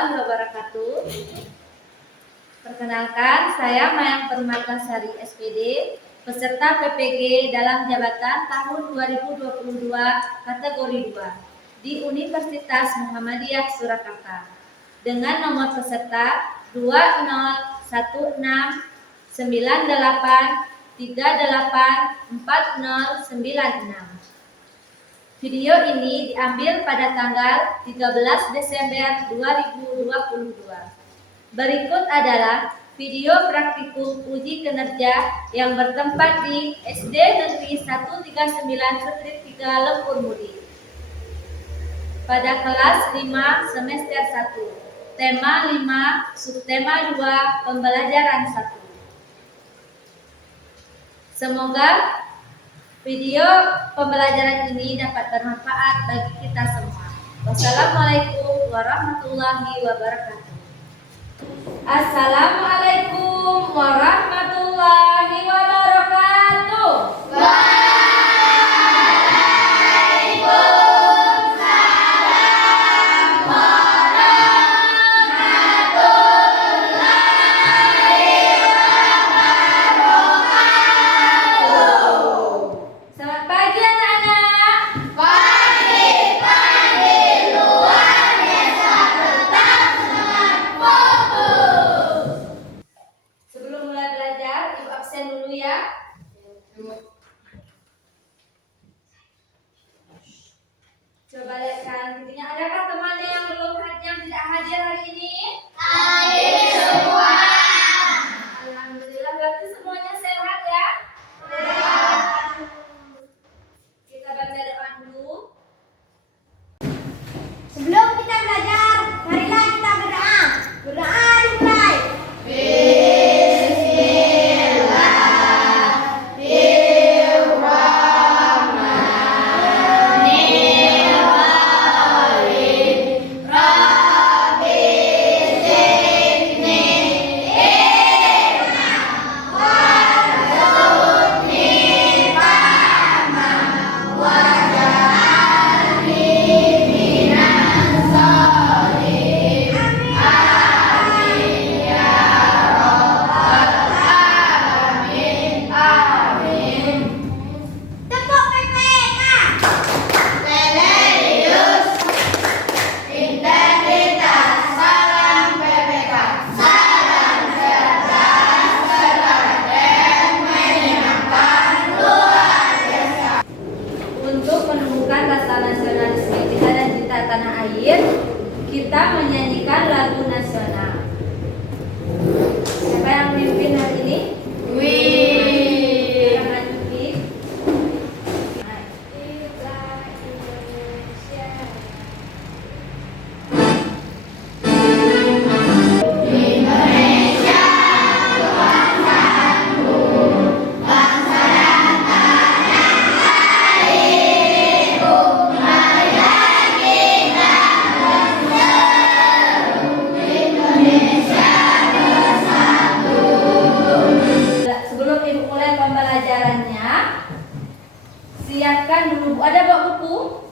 warahmatullahi wabarakatuh. Perkenalkan, saya Mayang Permatasari SPD, peserta PPG dalam jabatan tahun 2022 kategori 2 di Universitas Muhammadiyah Surakarta dengan nomor peserta 20169838496. Video ini diambil pada tanggal 13 Desember 2022. Berikut adalah video praktikum uji kinerja yang bertempat di SD Negeri 139 Strip 3 Lempur Mudi. Pada kelas 5 semester 1, tema 5, subtema 2, pembelajaran 1. Semoga video pembelajaran ini dapat bermanfaat bagi kita semua. Wassalamualaikum warahmatullahi wabarakatuh. Assalamualaikum warahmatullahi wabarakatuh. Coba lihat kanan kirinya, adakah temannya yang tidak hadir hari ini? Hadir semua. Alhamdulillah, berarti semuanya sehat ya? Sehat. Kita baca doa dulu. Sebelum kita belajar, marilah kita berdoa. Berdoa dimulai. Kita menyanyikan lagu nasional. Siapa yang memimpin hari ini? Siapkan dulu, ada bawa buku?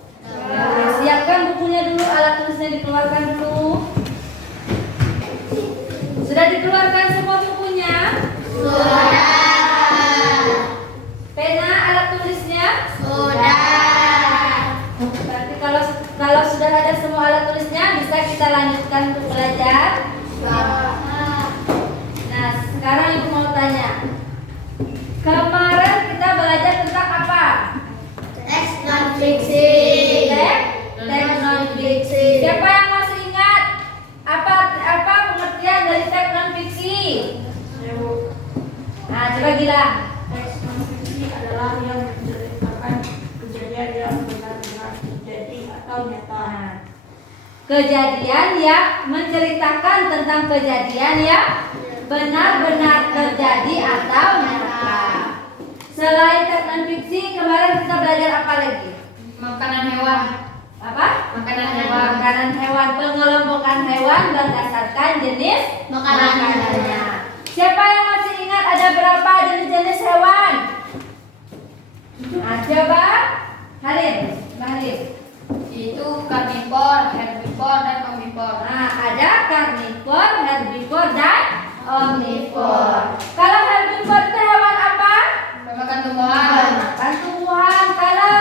Siapkan bukunya dulu, alat tulisnya dikeluarkan dulu. Sudah dikeluarkan semua bukunya? Sudah. Pena, alat tulisnya? Sudah. Berarti kalau sudah ada semua alat tulisnya, bisa kita lanjutkan untuk belajar? Nah, sekarang Ibu mau tanya. Kemarin kita belajar tentang apa? Teks non-fiksi. Teks non-fiksi. Siapa yang masih ingat apa pengertian dari teks non-fiksi? Nah, coba Gila. Teks non-fiksi adalah yang menceritakan kejadian yang benar-benar terjadi atau nyata. Kejadian yang menceritakan tentang kejadian yang benar-benar terjadi atau nyata. Selain teks non-fiksi, kemarin kita belajar apa lagi? Makanan hewan. Apa? Makanan hewan. Makanan hewan, pengelompokan hewan berdasarkan jenis makanannya. Siapa yang masih ingat ada berapa jenis-jenis hewan? Nah, coba Halim. Itu karnivor, herbivor, dan omnivor. Nah, ada Omnivore. Kalau herbivore itu hewan apa? Makan tumbuhan. Makan tumbuhan. Kalau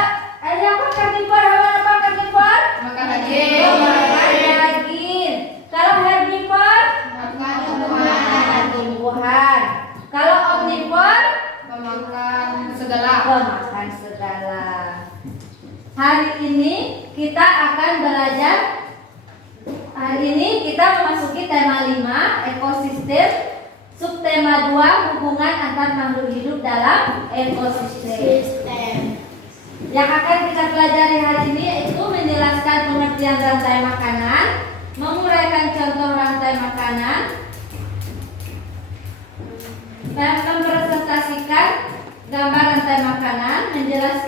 apa karnivor? Hewan apa karnivor? Makan daging. Makan daging. Kalau herbivore? Makan Makan tumbuhan. Kalau omnivore? Memakan segala. Makan segala. Hari ini kita akan belajar. Hari ini kita memasuki tema 5, ekosistem. Subtema 2, hubungan antar makhluk hidup dalam ekosistem. Yang akan kita pelajari hari ini yaitu menjelaskan pengertian rantai makanan, menguraikan contoh rantai makanan, dan mempresentasikan gambar rantai makanan,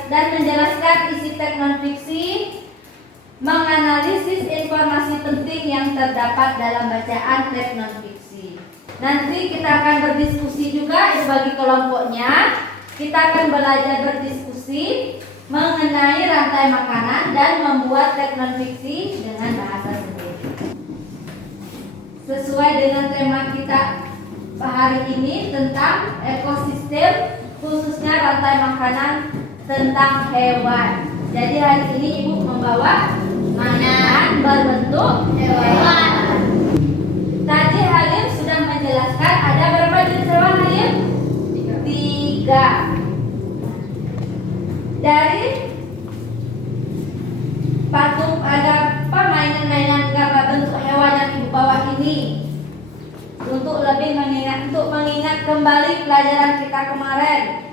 dan menjelaskan isi teks non-fiksi, menganalisis informasi penting yang terdapat dalam bacaan teks non-fiksi. Nanti kita akan berdiskusi juga, itu bagi kelompoknya. Kita akan belajar berdiskusi mengenai rantai makanan dan membuat teks non-fiksi dengan bahasa sendiri. Sesuai dengan tema kita hari ini tentang ekosistem, khususnya rantai makanan tentang hewan. Jadi hari ini Ibu membawa mainan berbentuk hewan. Tadi Halim sudah menjelaskan ada berapa jenis hewan, Halim? 3. Dari patung ada apa mainan-mainan gambar bentuk hewan yang Ibu bawa ini untuk lebih mengingat kembali pelajaran kita kemarin.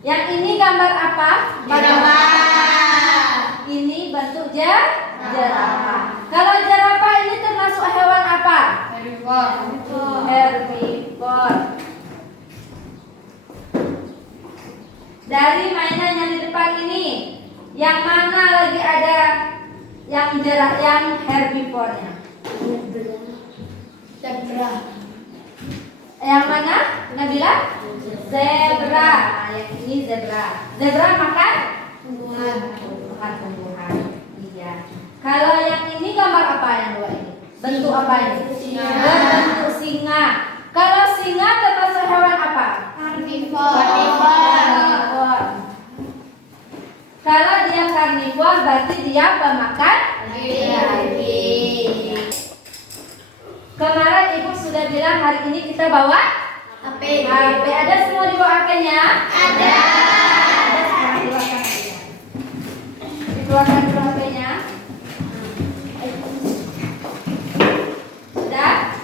Yang ini gambar apa? Jerapah. Ini bentuk jerapah. Kalau jerapah ini termasuk hewan apa? Herbivore. Herbivore. Dari mainan yang di depan ini, yang mana lagi ada yang herbivornya? Zebra. Yang mana? Nabila? Zebra. Nah, yang ini zebra. Zebra makan? Tumbuhan. Makan tumbuhan. Iya. Kalau yang ini gambar apa yang dua ini? Bentuk apa ini? Singa. Bentuk singa. Kalau singa termasuk hewan apa? Karnivor. Kalau dia karnivor berarti dia pemakan daging. Kemarin Ibu sudah bilang hari ini kita bawa HP. HP. Ada semua di bawah HP-nya? Ada. Ada, sekarang keluarkan HP-nya. Dikeluarkan dulu HP-nya. Sudah?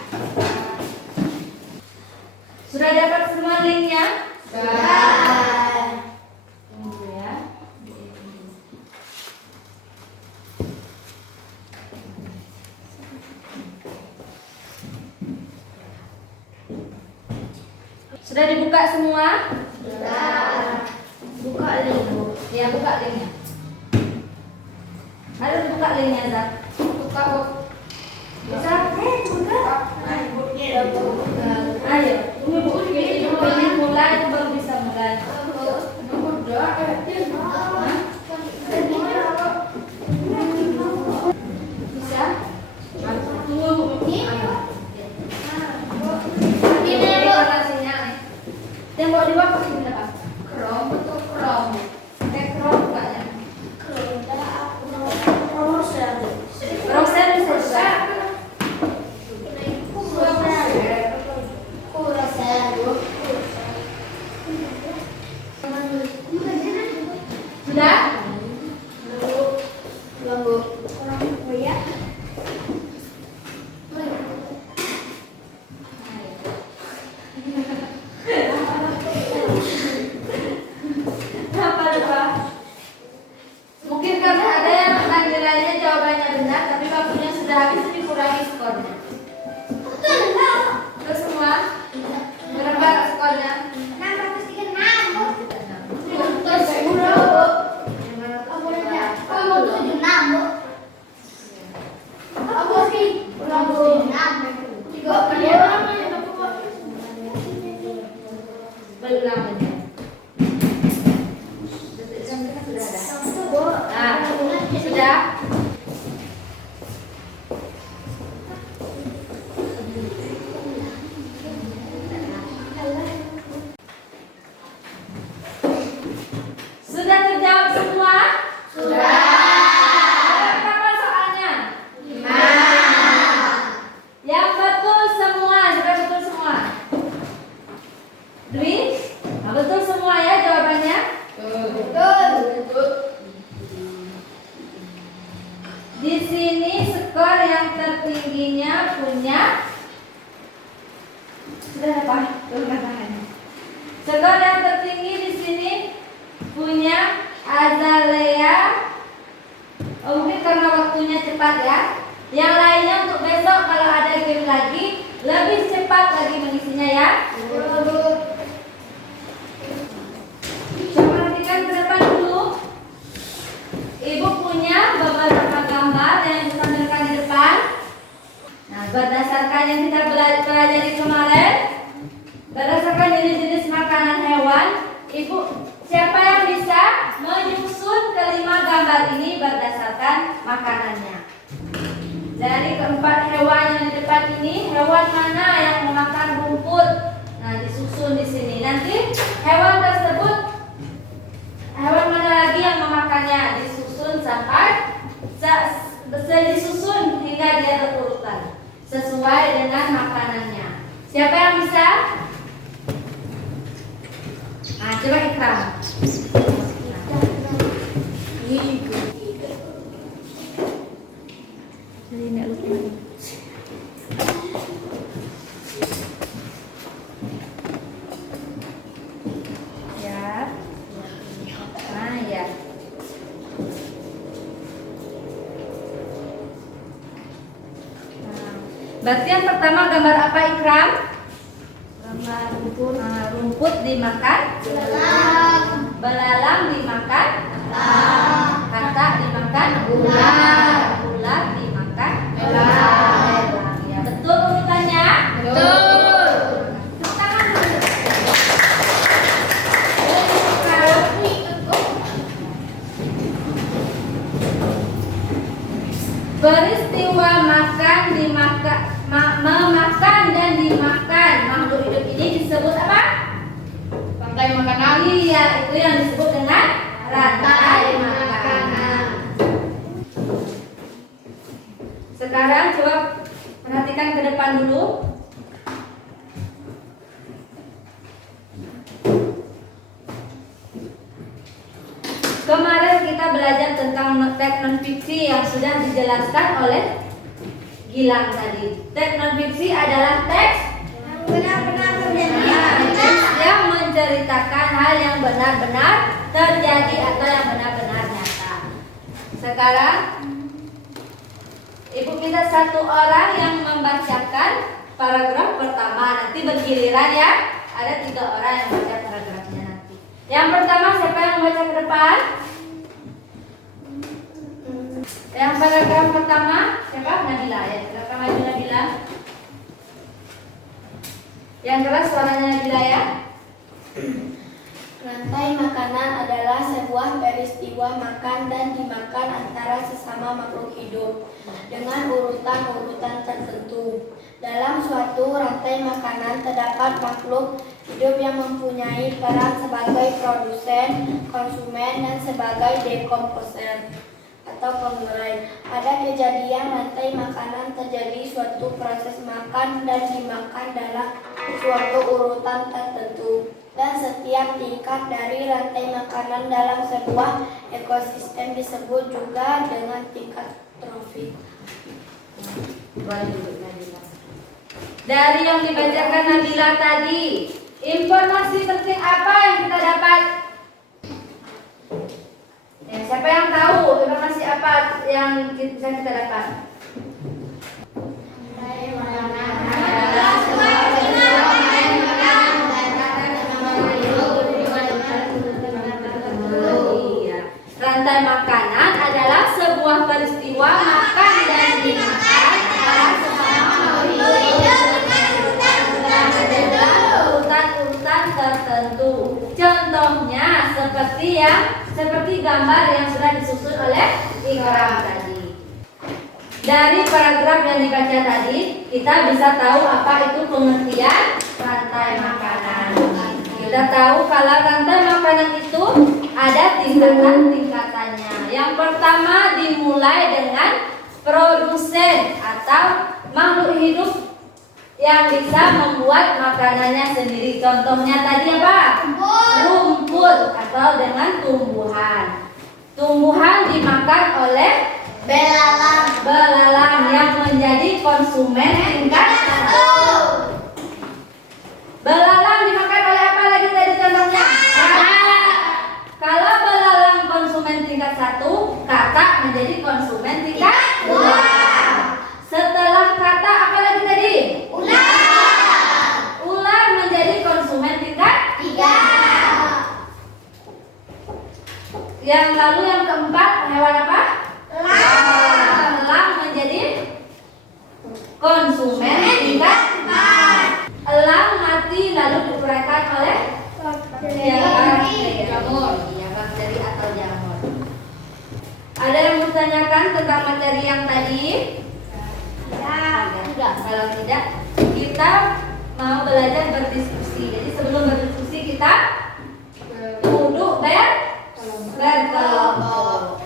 Sudah dapat semua linknya? Tunggu ya. Sudah dibuka semua? Buka link. Ya, buka linknya. Ayo buka linknya, Zak. Buka. Bisa? Buka. Buka. Ayo. Ini mulai itu baru bisa mulai. Bisa? Tunggu. Ayo. Ini informasinya. Tembok di bawah ini apa? Krom, bentuk krom. Ekrom bukanya. Rosen bisa. Sudah? Apa lupa? Mungkin karena ada yang nilainya jawabannya benar, tapi waktunya sudah habis, dikurangi skornya. Terus semua? Berapa skornya? Belum namanya. Detik jam kita sudah ada. Nah, sudah. Dwi? Nah, betul semua ya jawabannya? Betul. Di sini skor yang tertingginya punya sudah apa? Skor yang tertinggi di sini punya Azalea. Oh, mungkin karena waktunya cepat ya. Yang lainnya untuk besok kalau ada game lagi lebih cepat lagi mengisinya ya. Perhatikan ke depan dulu. Ibu punya beberapa gambar yang ditampilkan di depan. Nah, berdasarkan yang kita pelajari kemarin, berdasarkan jenis-jenis makanan hewan, Ibu, siapa yang bisa menyusun kelima gambar ini berdasarkan makanannya? Dari keempat hewan yang di depan ini, hewan mana yang memakan rumput? Nah, disusun di sini. Nanti hewan tersebut, hewan mana lagi yang memakannya? Disusun sampai disusun hingga dia berurutan sesuai dengan makanannya. Siapa yang bisa? Nah, coba Ikram. Ya. Nah, ya. Berarti yang pertama gambar apa Ikram? Gambar rumput. Nah, rumput dimakan, belalang dimakan, katak dimakan, ular dimakan, elang. Ya, betul urutannya? Betul. Tepuk tangan dulu. Sekarang, peristiwa makan, dimakan, memakan dan dimakan makhluk hidup ini disebut apa? Rantai makanan. Iya, itu yang disebut dengan rantai makanan. Sekarang coba perhatikan ke depan dulu. Kemarin kita belajar tentang teks non fiksi yang sudah dijelaskan oleh Gilang tadi. Teks non fiksi adalah teks Benar-benar terjadi. teks yang menceritakan hal yang benar-benar terjadi atau yang benar-benar nyata. Sekarang Ibu kita satu orang yang membacakan paragraf pertama. Nanti bergiliran ya. Ada 3 orang yang baca paragrafnya nanti. Yang pertama siapa yang membaca ke depan? Yang paragraf pertama siapa? Nabila ya. Silakan maju Nabila. Yang keras suaranya Nabila ya. Rantai makanan adalah sebuah peristiwa makan dan dimakan antara sesama makhluk hidup dengan urutan-urutan tertentu. Dalam suatu rantai makanan terdapat makhluk hidup yang mempunyai peran sebagai produsen, konsumen, dan sebagai dekomposer atau pengurai. Pada kejadian rantai makanan terjadi suatu proses makan dan dimakan dalam suatu urutan tertentu. Dan setiap tingkat dari rantai makanan dalam sebuah ekosistem disebut juga dengan tingkat trofik. Dari yang dibacakan Nabila tadi, informasi penting apa yang kita dapat? Ya, siapa yang tahu informasi apa yang bisa kita dapat? Rantai makanan adalah sebuah peristiwa makan dan dimakan antara sesama makhluk dengan urutan-urutan tertentu. Contohnya seperti gambar yang sudah disusun oleh Ikram tadi. Dari paragraf yang dibaca tadi, kita bisa tahu apa itu pengertian rantai makanan. Kita tahu kalau rantai makanan itu ada tingkatan-tingkatannya. Yang pertama dimulai dengan produsen atau makhluk hidup yang bisa membuat makanannya sendiri. Contohnya tadi apa? Rumput atau dengan tumbuhan. Tumbuhan dimakan oleh belalang yang menjadi konsumen tingkat 1. Belalang dimakan oleh apa lagi tadi contohnya? Kalau belalang konsumen tingkat 1, katak menjadi konsumen tingkat 2. Setelah katak apa lagi tadi? Ular menjadi konsumen tingkat 3. Yang lalu yang keempat, hewan apa? Elang menjadi konsumen tingkat 4. Elang mati lalu diuraikan oleh jamur, ya bakteri atau jamur. Ada yang bertanyakan tentang materi yang tadi? Tidak. Kalau tidak, kita mau belajar berdiskusi. Jadi sebelum berdiskusi kita duduk berkelompok.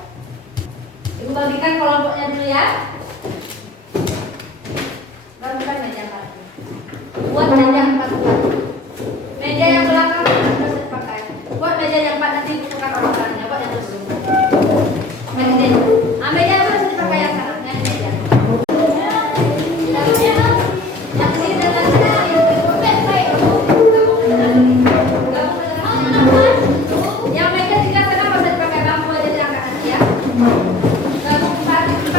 Ibu bagikan kelompoknya dulu ya. Bagikan meja 4. Buat meja 4 buat. Meja yang belakang harus dipakai. Buat meja yang 4 nanti tukar orang-orangnya. Buat yang terus. Meja itu harus dipakai yang sana. Yang meja. Yang meja tinggal sana masih dipakai bambu aja diangkat nanti ya. Gabung 4 meja.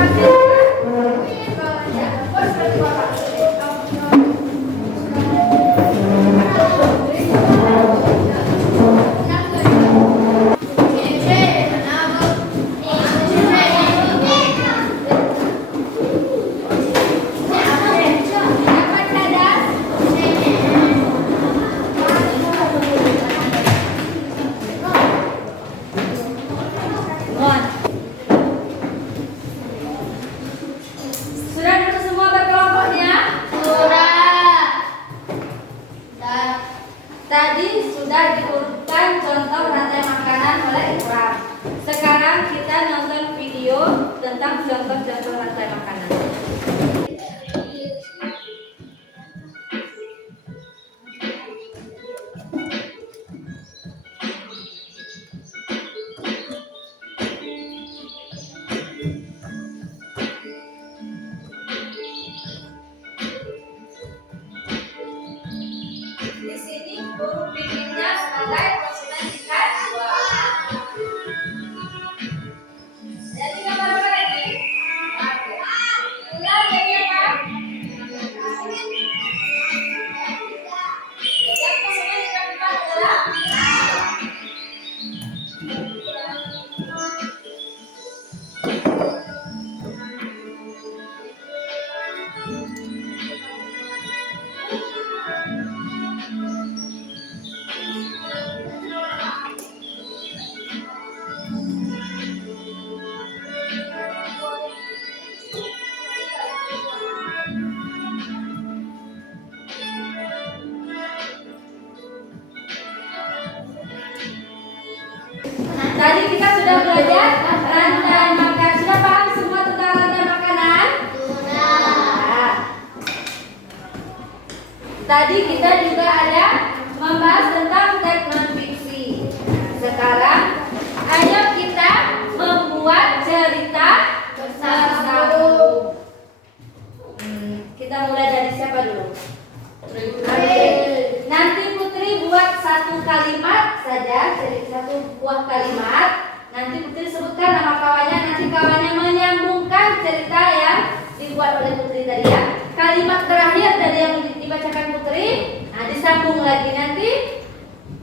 Buat seperti bapak. Sudah duduk semua berkelompoknya? Tadi sudah diurutkan contoh rantai makanan oleh Ikram. Sekarang kita nonton video tentang contoh-contoh rantai makanan. Di sini guru bikinnya sebagai konsumen tingkat 2. Jadi gambar apa ini? Ular jadi apa? Yang konsumen tingkat 4 adalah tadi kita sudah belajar rantai makanan. Sudah paham semua tentang rantai makanan? Sudah. Tadi kita juga ada membahas tentang teks non-fiksi. Sekarang ayo kita membuat cerita bersambung. Kita mulai dari siapa dulu? Nanti Putri buat satu kalimat saja, satu buah kalimat. Nanti Putri sebutkan nama kawannya. Nanti kawannya menyambungkan cerita yang dibuat oleh Putri tadi ya. Kalimat terakhir dari yang dibacakan Putri, nah disambung lagi nanti.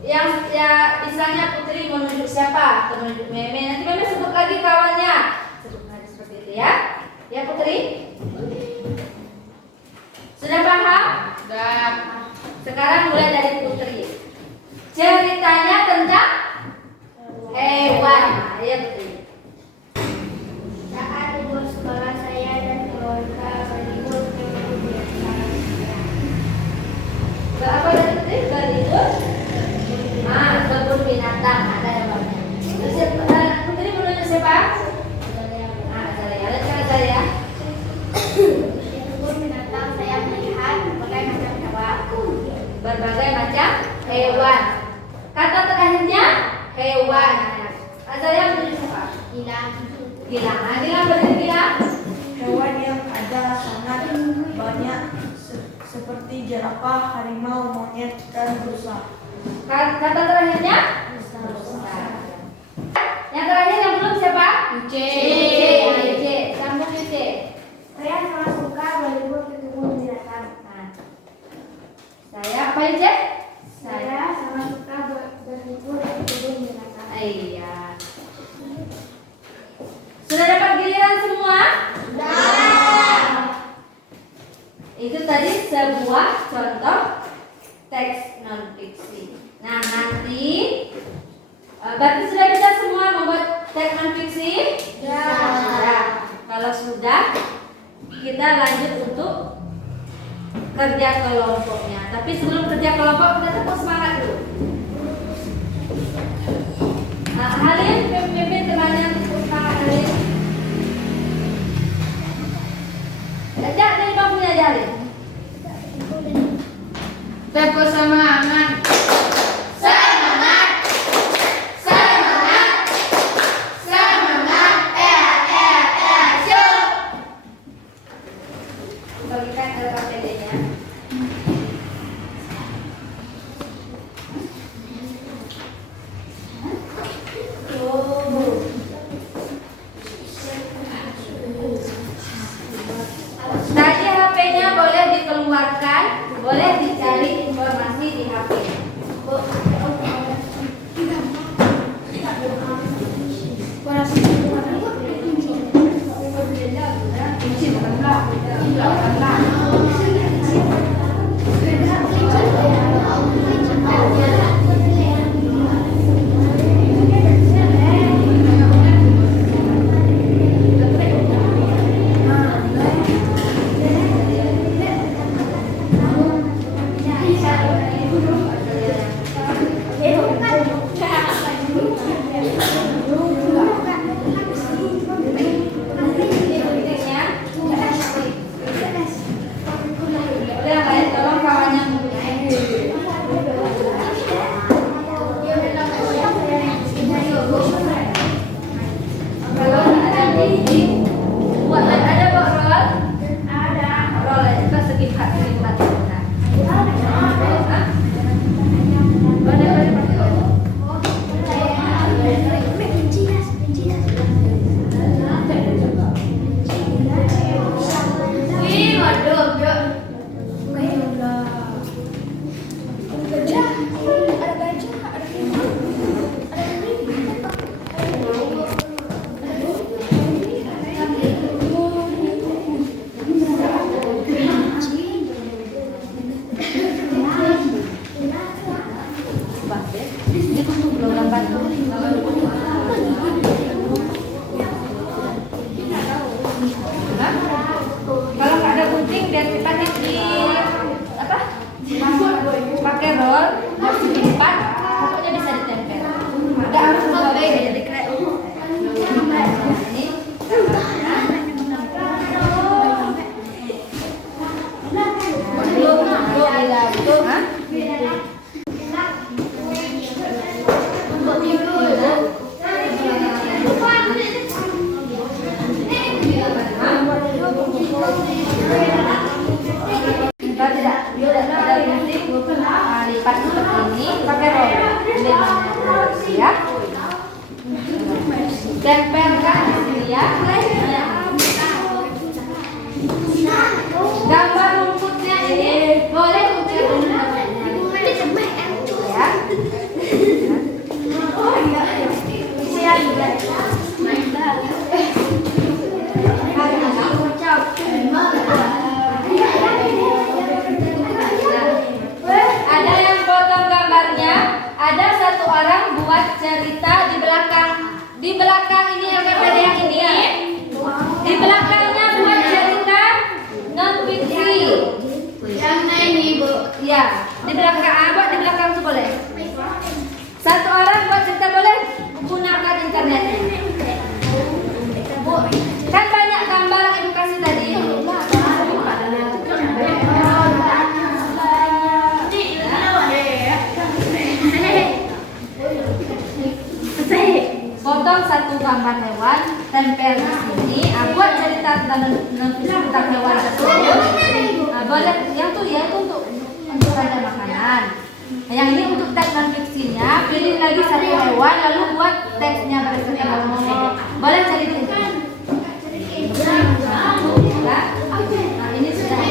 Yang ya misalnya Putri menunjuk siapa? Atau menunjuk Meme. Nanti Meme sebut lagi kawannya. Sebut lagi seperti itu ya. Ya Putri? Sudah paham? Sudah. Sekarang mulai dari Putri. Ceritanya tentang hewan. Ayo Putri. Saat libur sekolah saya dan keluarga berlibur ke kebun binatang. Apa tadi Putri? Berlibur? Kebun binatang. Ada yang banyak. Putri menunjuk siapa? Azalea. Lihat kan Azalea? Di kebun binatang saya melihat berbagai hewan. Kata terakhirnya hewan. Ada yang berdiri apa? Gilang. Gilang. Nah, Gilang berdiri Gilang. Hewan yang ada sangat banyak seperti jerapah, harimau, monyet, dan rusa. Kata terakhirnya rusa. Yang terakhir yang belum siapa? Yuce. Sambung Yuce. Saya sangat suka berlibur ke kebun binatang. Nah, saya apa Yuce? Saya sangat suka berlibur ke kebun binatang. Iya. Sudah dapat giliran semua? Itu tadi sebuah contoh teks non fiksi. Nah, nanti berarti sudah bisa semua membuat teks non fiksi? Ya. Kalau sudah, kita lanjut untuk kerja kelompoknya. Tapi sebelum kerja kelompok kita tepuk semangat dulu. Nah, Halin pimpin temannya tepuk semangat Halin. Ajak dari bangkunya aja Halin. Tepuk semangat. Semangat. Semangat. Semangat. Syuk. Bagikan LKPD-nya. Tadi HP-nya boleh dikeluarkan, boleh dicari informasi di HP. Kalau nggak ada gunting biar kita di apa? Pakai roll, harus dilipat, pokoknya bisa ditempel. Nggak harus digoreng jadi keren. Ini kita tidak ada gunting, lipat seperti ini pakai roll. Ini ya. Tempelkan di sini ya. Gambar rumputnya ini boleh ucap ya. Ada yang potong gambarnya, ada satu orang buat cerita di belakang ini LKPD yang ini, di belakangnya buat cerita non fiksi. Yang ini Bu. Ya, di belakang buat di belakang tuh boleh. Satu orang buat cerita boleh gunakan internetnya. Kan banyak gambar edukasi tadi. gambar hewan, tempel di sini. Buat cerita tentang hewan tersebut. Boleh yang tuh ya itu untuk ada makanan. Nah, yang ini untuk teks non fiksinya. Pilih lagi satu hewan lalu buat teksnya berdasarkan hewan. Boleh cerita. Nah, ini sudah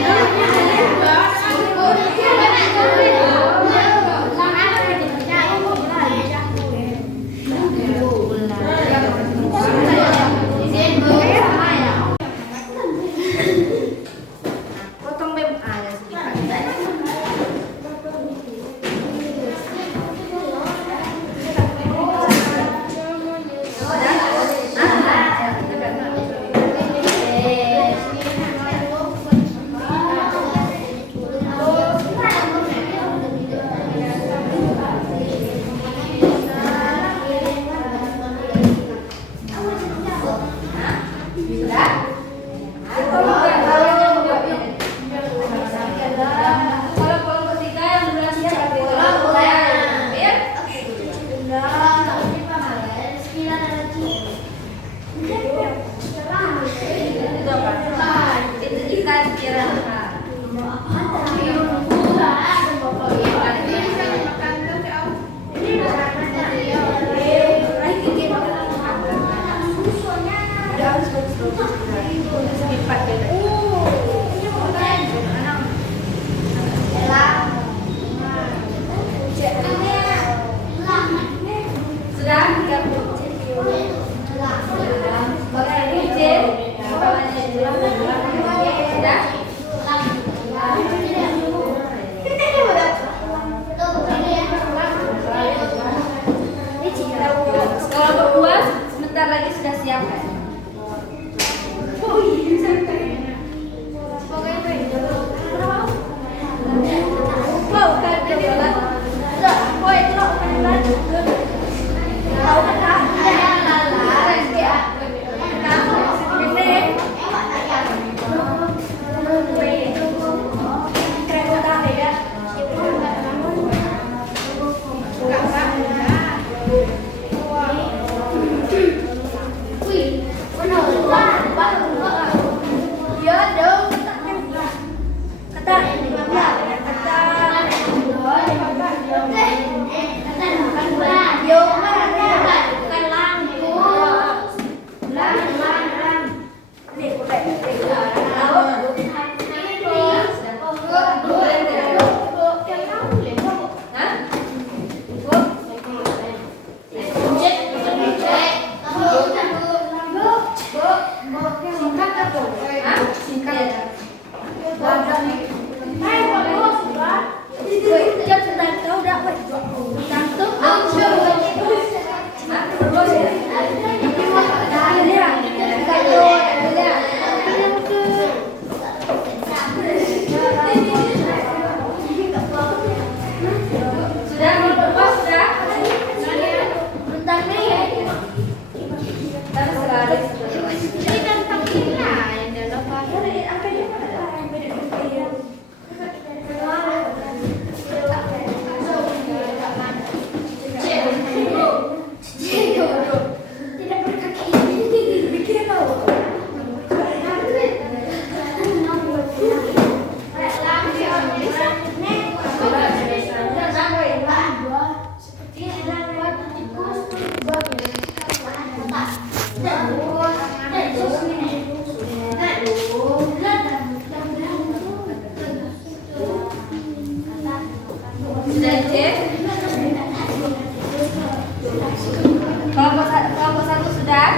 kelompok satu sudah.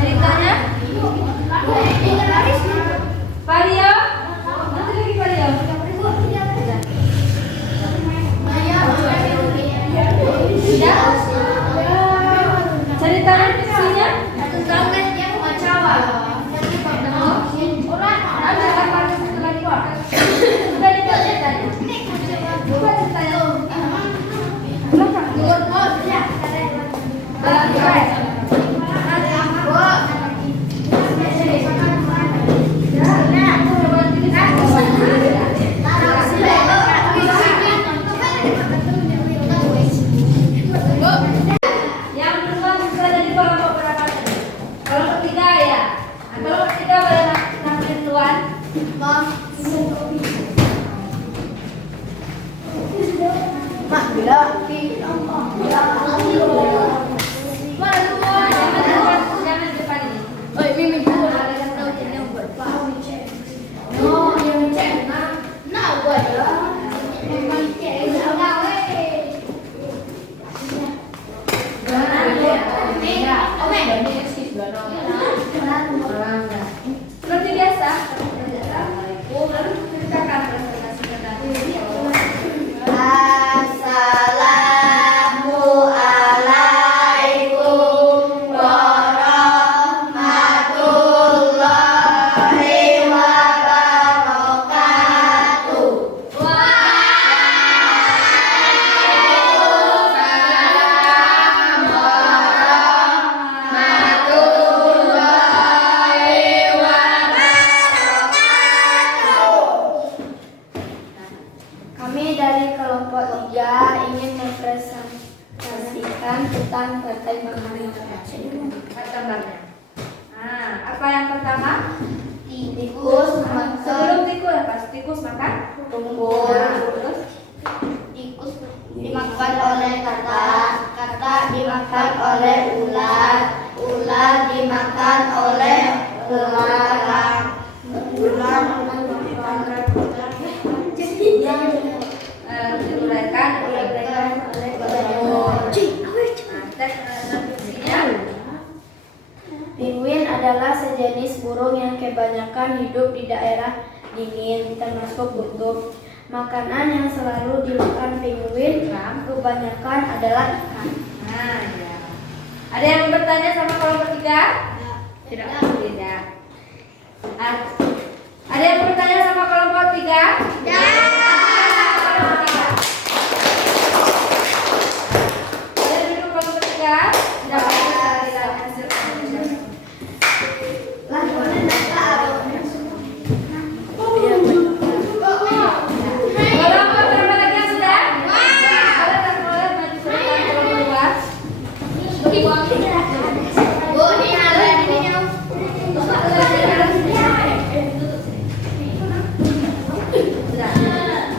Ceritanya Vario, nanti lagi Vario. Ceritanya fiksinya yang kedua Jangan di depan ini. Seperti biasa. Lalu ceritakan presentasinya tadi. Assalamualaikum warahmatullahi wabarakatuh. Kami dari kelompok 3 ingin mempresentasikan tentang partai Bangsa. Gambarnya. Nah, apa yang pertama? Tikus makan Sebelum tikus apa? Tikus makan? rumput. Terus? Tikus dimakan oleh kata, kata dimakan oleh ular, ular dimakan oleh ular, ular Diuraikan oleh Jamur. Penguin adalah sejenis burung yang kebanyakan hidup di daerah dingin, termasuk kutub. Makanan yang selalu dimakan penguin kebanyakan adalah ikan. Nah, ya. Ada yang mau bertanya sama kelompok 3? Tidak. Tidak. Ada yang mau bertanya sama kelompok 3? Ada duduk kelompok 3? Tidak bisa hasil penelitian. Kelompok berapa lagi yang sudah? Boleh tak boleh maju ke depan kelompok 2? Sudah.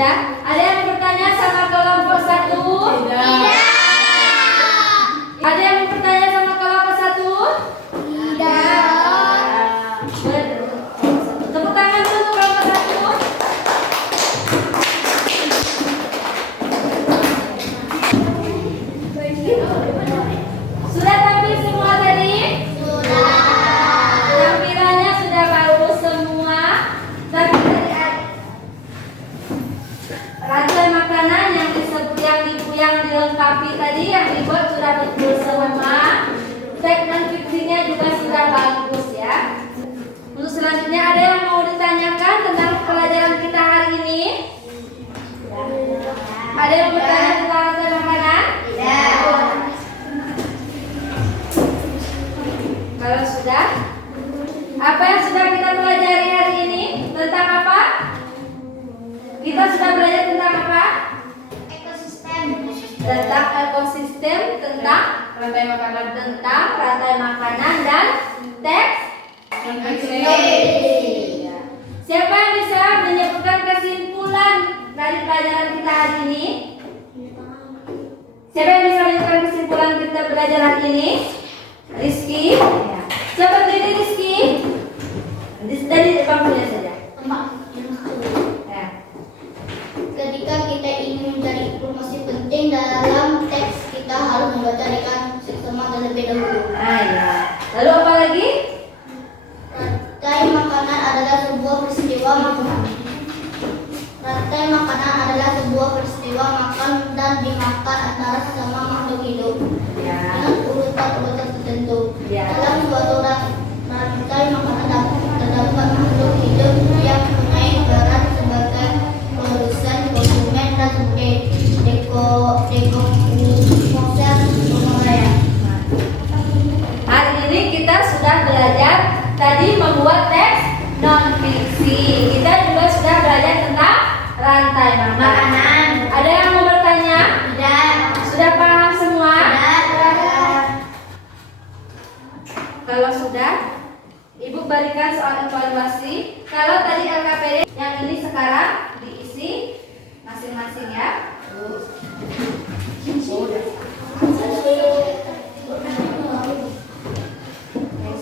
Sudah? Ada yang bertanya sama kelompok 1? Tidak. Ada yang bertanya sama kelompok 1? Tepuk tangan dulu untuk kelompok 1. Sudah tampil semua tadi? Tampilannya sudah bagus semua. Tapi tadi rantai makanan yang disebut yang dilengkapi tadi yang dibuat sudah betul semua. Teks dan fiksinya juga sudah bagus ya. Untuk selanjutnya ada yang mau ditanyakan tentang pelajaran kita hari ini? Ada yang bertanya tentang rantai makanan? Kalau sudah, apa yang sudah kita pelajari hari ini? Tentang apa? Kita sudah belajar tentang apa? Tentang ekosistem, tentang rantai makanan dan teks. Siapa yang bisa menyebutkan kesimpulan dari pelajaran kita hari ini? Siapa yang bisa menyebutkan kesimpulan kita belajar hari ini? Rizky. Siapa berdiri Rizky? Dari depan punya saja. Ya. Ketika kita ingin mencari informasi penting dalam teks, kita harus membacakan seksama terlebih dahulu. Ya. Lalu apa lagi? Rantai makanan adalah sebuah peristiwa makan. Rantai makanan adalah sebuah peristiwa makan dan dimakan antara sesama makhluk hidup dengan urutan-urutan tertentu. Dalam suatu rantai makanan terdapat makhluk hidup yang mempunyai peran sebagai produsen, konsumen, dan sebagai dekomposer pengolahan. Hari ini kita sudah belajar tadi membuat teks non-fiksi. Kita juga sudah belajar tentang rantai makanan. Ada yang mau bertanya? Tidak. Sudah paham semua? Tidak. Kalau sudah, Ibu berikan soal evaluasi. Kalau tadi LKPD, yang ini sekarang diisi masing-masing ya.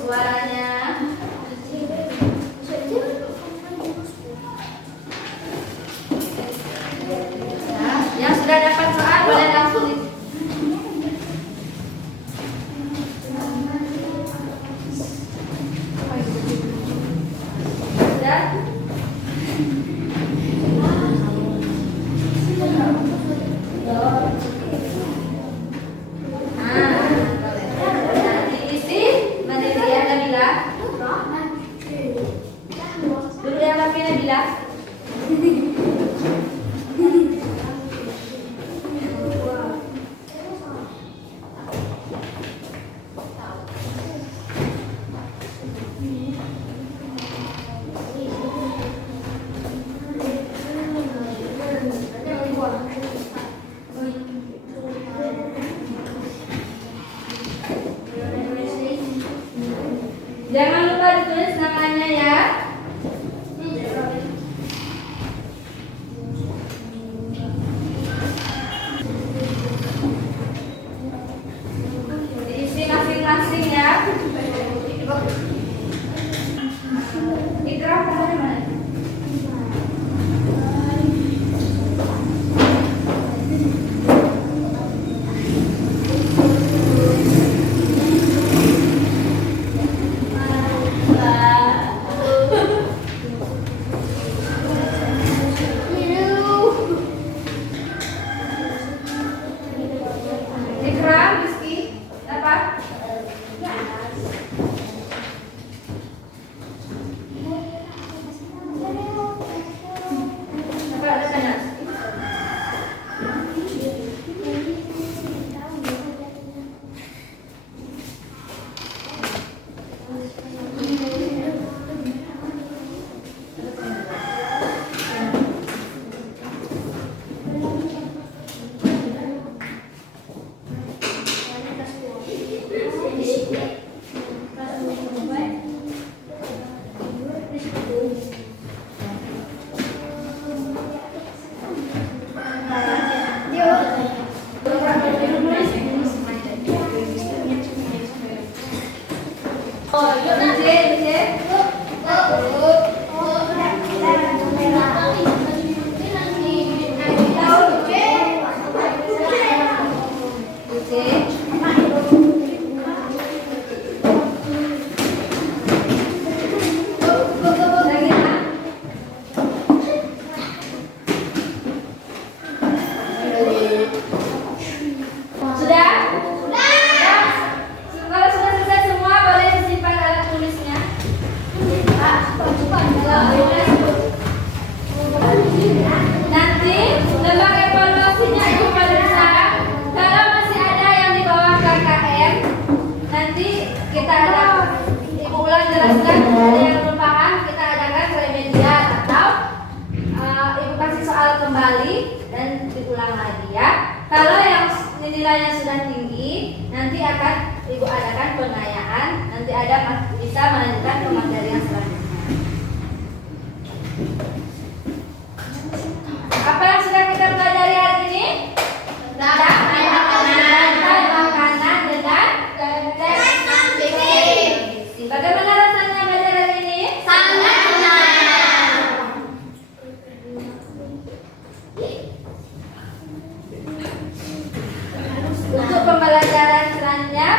Suaranya. Nah, yang sudah dapat soal boleh langsung sudah. Diisi mana dia Nabila? Dulu yang rapi Nabila. Jangan lupa ditulis namanya ya. nilainya sudah tinggi, nanti akan Ibu adakan pengayaan, nanti ada bisa melanjutkan ke materi yang selanjutnya. Apa yang sudah kita pelajari hari ini? Rantai makanan dengan teks non-fiksi. Bagaimana rasanya belajar hari ini? Sangat senang. Untuk pembelajaran selanjutnya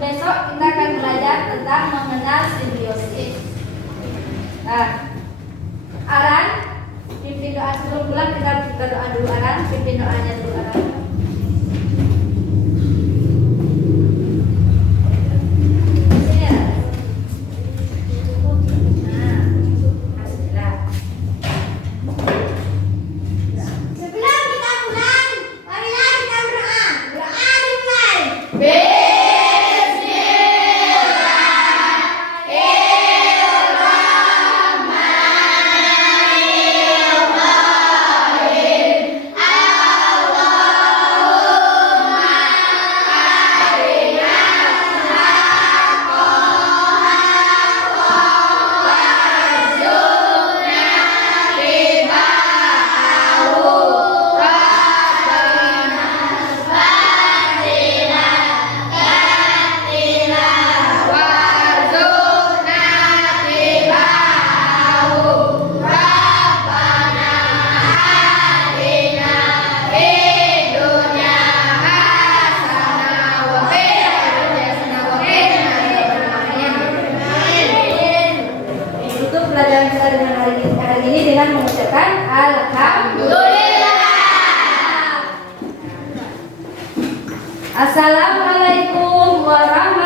besok kita akan belajar tentang mengenal simbiosis. Nah, Aran, pimpin doa sebelum pulang, kita berdoa dulu. Aran, pimpin doanya dulu Aran. Sini, Aran. Nah, bismillah. Sebelum kita pulang, marilah kita berdoa. Doa dimulai. Tutup pelajaran kita dengan hari ini dengan mengucapkan alhamdulillah. Assalamualaikum warahmatullahi